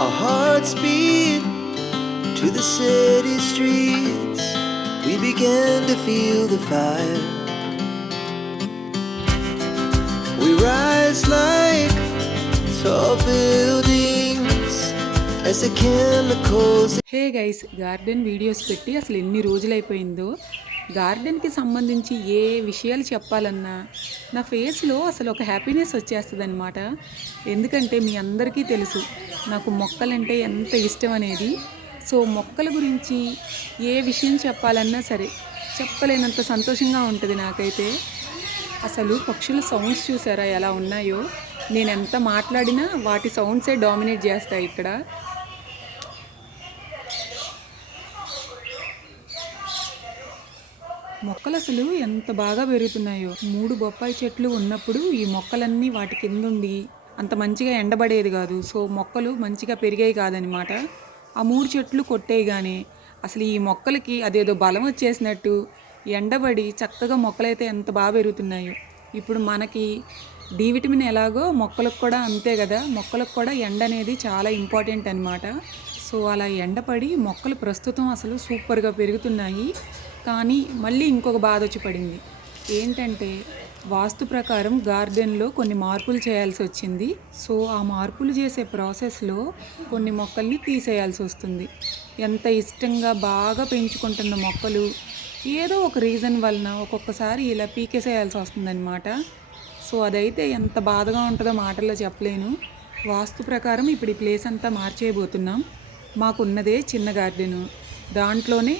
Our hearts beat to the city streets. We began to feel the fire. We rise like tall buildings as the chemicals. Hey guys, garden videos పెట్టి అసలు ఎన్ని రోజులైపోయిందో. గార్డెన్కి సంబంధించి ఏ విషయాలు చెప్పాలన్నా నా ఫేస్లో అసలు ఒక హ్యాపీనెస్ వచ్చేస్తుంది అనమాట. ఎందుకంటే మీ అందరికీ తెలుసు నాకు మొక్కలంటే ఎంత ఇష్టం అనేది. సో మొక్కల గురించి ఏ విషయం చెప్పాలన్నా సరే చెప్పలేనంత సంతోషంగా ఉంటుంది నాకైతే. అసలు పక్షుల సౌండ్స్ చూసారా ఎలా ఉన్నాయో. నేను ఎంత మాట్లాడినా వాటి సౌండ్సే డామినేట్ చేస్తాయి ఇక్కడ. మొక్కలు అసలు ఎంత బాగా పెరుగుతున్నాయో. 3 బొప్పాయి చెట్లు ఉన్నప్పుడు ఈ మొక్కలన్నీ వాటి కింద ఉండి అంత మంచిగా ఎండబడేది కాదు. సో మొక్కలు మంచిగా పెరిగాయి కాదనమాట. ఆ 3 చెట్లు కొట్టేయగానే అసలు ఈ మొక్కలకి అదేదో బలం వచ్చేసినట్టు ఎండబడి చక్కగా మొక్కలైతే ఎంత బాగా పెరుగుతున్నాయో. ఇప్పుడు మనకి డి విటమిన్ ఎలాగో మొక్కలకు కూడా అంతే కదా. మొక్కలకు కూడా ఎండ అనేది చాలా ఇంపార్టెంట్ అనమాట. సో అలా ఎండపడి మొక్కలు ప్రస్తుతం అసలు సూపర్గా పెరుగుతున్నాయి. కానీ మళ్ళీ ఇంకొక బాధ వచ్చి పడింది. ఏంటంటే వాస్తు ప్రకారం గార్డెన్లో కొన్ని మార్పులు చేయాల్సి వచ్చింది. సో ఆ మార్పులు చేసే ప్రాసెస్లో కొన్ని మొక్కల్ని తీసేయాల్సి వస్తుంది. ఎంత ఇష్టంగా బాగా పెంచుకుంటున్న మొక్కలు ఏదో ఒక రీజన్ వలన ఒక్కొక్కసారి ఇలా పీకేసేయాల్సి వస్తుందన్నమాట. సో అదైతే ఎంత బాధగా ఉంటుందో మాటల్లో చెప్పలేను. వాస్తు ప్రకారం ఇప్పుడు ఈ ప్లేస్ అంతా మార్చేయబోతున్నాం. మాకున్నదే చిన్న గార్డెను, దాంట్లోనే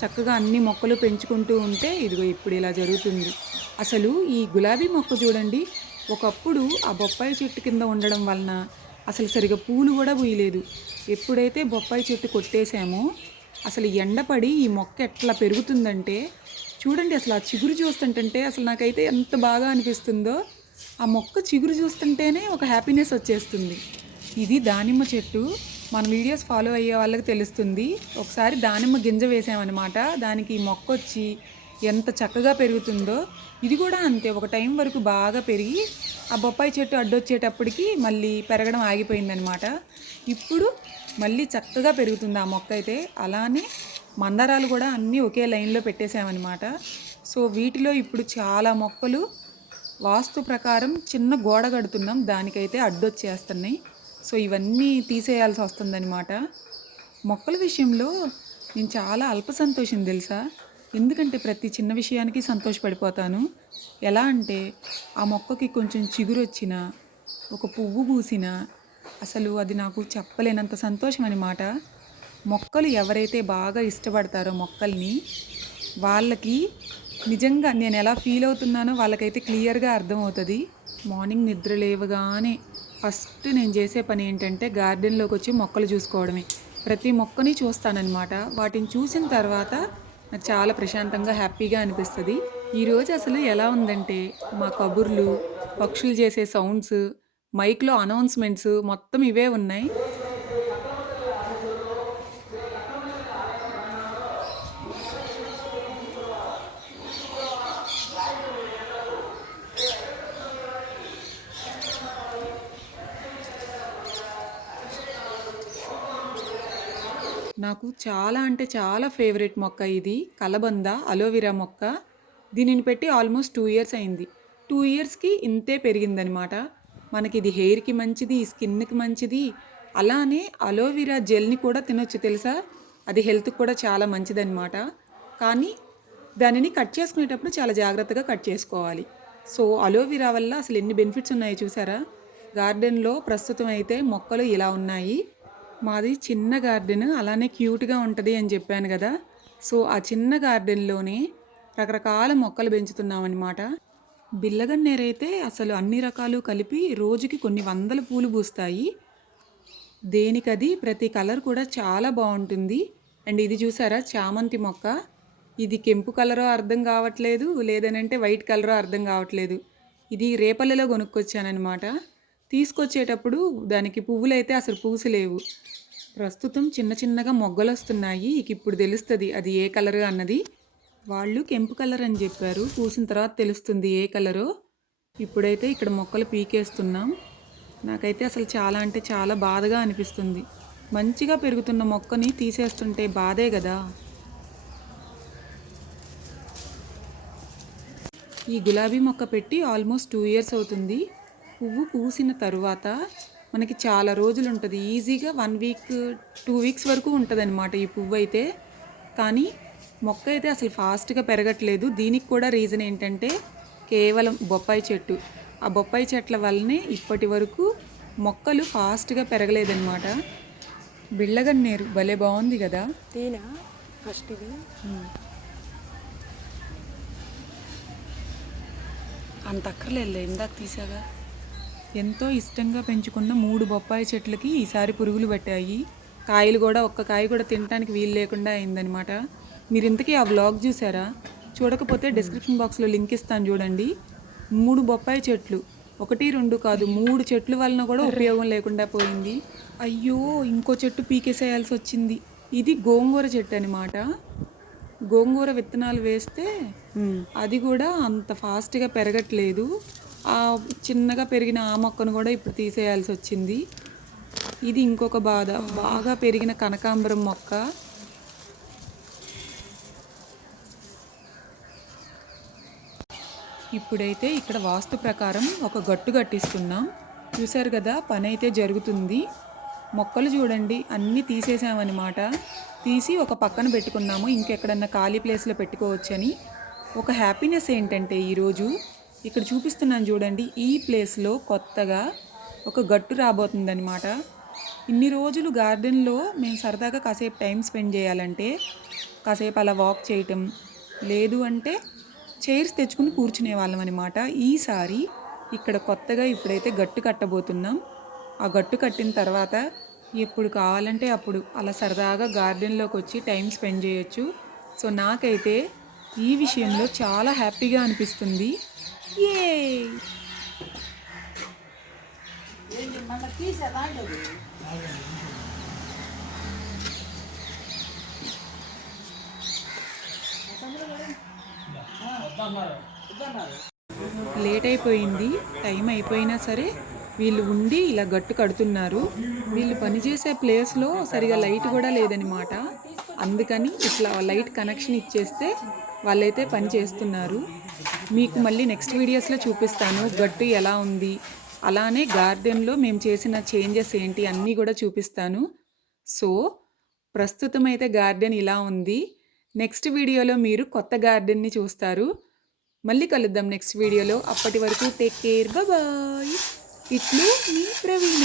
చక్కగా అన్ని మొక్కలు పెంచుకుంటూ ఉంటే ఇదిగో ఇప్పుడు ఇలా జరుగుతుంది. అసలు ఈ గులాబీ మొక్క చూడండి, ఒకప్పుడు ఆ బొప్పాయి చెట్టు కింద ఉండడం వలన అసలు సరిగా పూలు కూడా పూయలేదు. ఎప్పుడైతే బొప్పాయి చెట్టు కొట్టేశామో అసలు ఎండపడి ఈ మొక్క ఎట్లా పెరుగుతుందంటే చూడండి. అసలు ఆ చిగురు చూస్తుంటే అసలు నాకైతే ఎంత బాగా అనిపిస్తుందో. ఆ మొక్క చిగురు చూస్తుంటేనే ఒక హ్యాపీనెస్ వచ్చేస్తుంది. ఇది దానిమ్మ చెట్టు. మన వీడియోస్ ఫాలో అయ్యే వాళ్ళకి తెలుస్తుంది. ఒకసారి దానిమ్మ గింజ వేసామన్నమాట. దానికి ఈ మొక్క వచ్చి ఎంత చక్కగా పెరుగుతుందో. ఇది కూడా అంతే, ఒక టైం వరకు బాగా పెరిగి ఆ బొప్పాయి చెట్టు అడ్డొచ్చేటప్పటికి మళ్ళీ పెరగడం ఆగిపోయిందనమాట. ఇప్పుడు మళ్ళీ చక్కగా పెరుగుతుంది ఆ మొక్క అయితే. అలానే మందారాలు కూడా అన్నీ ఒకే లైన్లో పెట్టేసామన్నమాట. సో వీటిలో ఇప్పుడు చాలా మొక్కలు వాస్తు ప్రకారం చిన్న గోడ కడుతున్నాం, దానికైతే అడ్డొచ్చేస్తున్నాయి. సో ఇవన్నీ తీసేయాల్సి వస్తుందన్నమాట. మొక్కల విషయంలో నేను చాలా అల్ప సంతోషం తెలుసా. ఎందుకంటే ప్రతి చిన్న విషయానికి సంతోషపడిపోతాను. ఎలా అంటే ఆ మొక్కకి కొంచెం చిగురు వచ్చినా, ఒక పువ్వు పూసినా అసలు అది నాకు చెప్పలేనంత సంతోషం అన్నమాట. మొక్కలు ఎవరైతే బాగా ఇష్టపడతారో మొక్కల్ని, వాళ్ళకి నిజంగా నేను ఎలా ఫీల్ అవుతున్నానో వాళ్ళకైతే క్లియర్గా అర్థమవుతుంది. మార్నింగ్ నిద్ర లేవగానే ఫస్ట్ నేను చేసే పని ఏంటంటే గార్డెన్లోకి వచ్చి మొక్కలు చూసుకోవడమే. ప్రతి మొక్కని చూస్తానన్నమాట. వాటిని చూసిన తర్వాత నాకు చాలా ప్రశాంతంగా హ్యాపీగా అనిపిస్తుంది. ఈరోజు అసలు ఎలా ఉందంటే మా కబుర్లు, పక్షులు చేసే సౌండ్స్, మైక్లో అనౌన్స్మెంట్స్ మొత్తం ఇవే ఉన్నాయి. నాకు చాలా అంటే చాలా ఫేవరెట్ మొక్క ఇది కలబంద అలోవెరా మొక్క. దీనిని పెట్టి ఆల్మోస్ట్ 2 ఇయర్స్ అయింది. 2 ఇయర్స్కి ఇంతే పెరిగిందనమాట. మనకి ఇది హెయిర్కి మంచిది, స్కిన్కి మంచిది. అలానే అలోవెరా జెల్ని కూడా తినొచ్చు తెలుసా. అది హెల్త్కి కూడా చాలా మంచిదన్నమాట. కానీ దానిని కట్ చేసుకునేటప్పుడు చాలా జాగ్రత్తగా కట్ చేసుకోవాలి. సో అలోవెరా వల్ల అసలు ఎన్ని బెనిఫిట్స్ ఉన్నాయో చూసారా. గార్డెన్లో ప్రస్తుతం అయితే మొక్కలు ఇలా ఉన్నాయి. మాది చిన్న గార్డెన్, అలానే క్యూట్గా ఉంటుంది అని చెప్పాను కదా. సో ఆ చిన్న గార్డెన్లోనే రకరకాల మొక్కలు పెంచుతున్నామన్నమాట. బిల్లగన్నేరైతే అసలు అన్ని రకాలు కలిపి రోజుకి కొన్ని వందల పూలు పూస్తాయి. దేనికది ప్రతి కలర్ కూడా చాలా బాగుంటుంది. అండ్ ఇది చూసారా చామంతి మొక్క. ఇది కెంపు కలరో అర్థం కావట్లేదు, లేదనంటే వైట్ కలరో అర్థం కావట్లేదు. ఇది రేపల్లెలో కొనుక్కొచ్చానమాట. తీసుకొచ్చేటప్పుడు దానికి పువ్వులైతే అసలు పూసలేవు. ప్రస్తుతం చిన్న చిన్నగా మొగ్గలు వస్తున్నాయి. ఇప్పుడు తెలుస్తుంది అది ఏ కలర్ అన్నది. వాళ్ళు కెంపు కలర్ అని చెప్పారు, పూసిన తర్వాత తెలుస్తుంది ఏ కలరో. ఇప్పుడైతే ఇక్కడ మొక్కలు పీకేస్తున్నాం. నాకైతే అసలు చాలా అంటే చాలా బాధగా అనిపిస్తుంది. మంచిగా పెరుగుతున్న మొక్కని తీసేస్తుంటే బాధే కదా. ఈ గులాబీ మొక్క పెట్టి ఆల్మోస్ట్ 2 ఇయర్స్ అవుతుంది. పువ్వు పూసిన తరువాత మనకి చాలా రోజులు ఉంటుంది, ఈజీగా 1 వీక్ 2 వీక్స్ వరకు ఉంటుంది అనమాట ఈ పువ్వు అయితే. కానీ మొక్క అయితే అసలు ఫాస్ట్గా పెరగట్లేదు. దీనికి కూడా రీజన్ ఏంటంటే కేవలం బొప్పాయి చెట్టు. ఆ బొప్పాయి చెట్ల వల్లనే ఇప్పటి వరకు మొక్కలు ఫాస్ట్గా పెరగలేదన్నమాట. బిళ్ళగన్నేరు భలే బాగుంది కదా. తీనా ఫస్ట్ ఇది అంత అక్కర్లేదు, ఇందాక తీసాగా. ఎంతో ఇష్టంగా పెంచుకున్న 3 బొప్పాయి చెట్లకి ఈసారి పురుగులు పట్టాయి. కాయలు కూడా ఒక్క కాయ కూడా తినడానికి వీలు లేకుండా అయిందనమాట. మీరు ఇంతకీ ఆ వ్లాగ్ చూసారా? చూడకపోతే డిస్క్రిప్షన్ బాక్స్లో లింక్ ఇస్తాను చూడండి. 3 బొప్పాయి చెట్లు, 1 2 కాదు 3 చెట్ల వలన కూడా ఉపయోగం లేకుండా పోయింది. అయ్యో, ఇంకో చెట్టు పీకేసేయాల్సి వచ్చింది. ఇది గోంగూర చెట్టు అనమాట. గోంగూర విత్తనాలు వేస్తే అది కూడా అంత ఫాస్ట్గా పెరగట్లేదు. ఆ చిన్నగా పెరిగిన ఆ మొక్కను కూడా ఇప్పుడు తీసేయాల్సి వచ్చింది. ఇది ఇంకొక బాధ. బాగా పెరిగిన కనకాంబరం మొక్క. ఇప్పుడైతే ఇక్కడ వాస్తు ప్రకారం ఒక గట్టు కట్టిస్తున్నాం. చూశారు కదా, పని అయితే జరుగుతుంది. మొక్కలు చూడండి అన్నీ తీసేసామన్నమాట. తీసి ఒక పక్కన పెట్టుకున్నాము, ఇంకెక్కడన్నా ఖాళీ ప్లేస్లో పెట్టుకోవచ్చని. ఒక హ్యాపీనెస్ ఏంటంటే ఈరోజు ఇక్కడ చూపిస్తున్నాను చూడండి, ఈ ప్లేస్లో కొత్తగా ఒక గట్టు రాబోతుందన్నమాట. ఇన్ని రోజులు గార్డెన్లో మేము సరదాగా కాసేపు టైం స్పెండ్ చేయాలంటే కాసేపు అలా వాక్ చేయటం, లేదు అంటే చైర్స్ తెచ్చుకుని కూర్చునే వాళ్ళం అనమాట. ఈసారి ఇక్కడ కొత్తగా ఇప్పుడైతే గట్టు కట్టబోతున్నాం. ఆ గట్టు కట్టిన తర్వాత ఎప్పుడు కావాలంటే అప్పుడు అలా సరదాగా గార్డెన్లోకి వచ్చి టైం స్పెండ్ చేయొచ్చు. సో నాకైతే ఈ విషయంలో చాలా హ్యాపీగా అనిపిస్తుంది. ఏ లేట్ అయిపోయింది, టైం అయిపోయినా సరే వీళ్ళు ఉండి ఇలా గట్టు కడుతున్నారు. వీళ్ళు పనిచేసే ప్లేస్లో సరిగా లైట్ కూడా లేదనమాట. అందుకని ఇట్లా లైట్ కనెక్షన్ ఇచ్చేస్తే వాళ్ళైతే పని చేస్తున్నారు. మీకు మళ్ళీ నెక్స్ట్ వీడియోస్లో చూపిస్తాను గట్టు ఎలా ఉంది, అలానే గార్డెన్లో మేము చేసిన చేంజెస్ ఏంటి అన్నీ కూడా చూపిస్తాను. సో ప్రస్తుతం అయితే గార్డెన్ ఇలా ఉంది. నెక్స్ట్ వీడియోలో మీరు కొత్త గార్డెన్ని చూస్తారు. మళ్ళీ కలుద్దాం నెక్స్ట్ వీడియోలో. అప్పటి వరకు టేక్ కేర్, బాయ్. ఇట్లు మీ ప్రవీణ.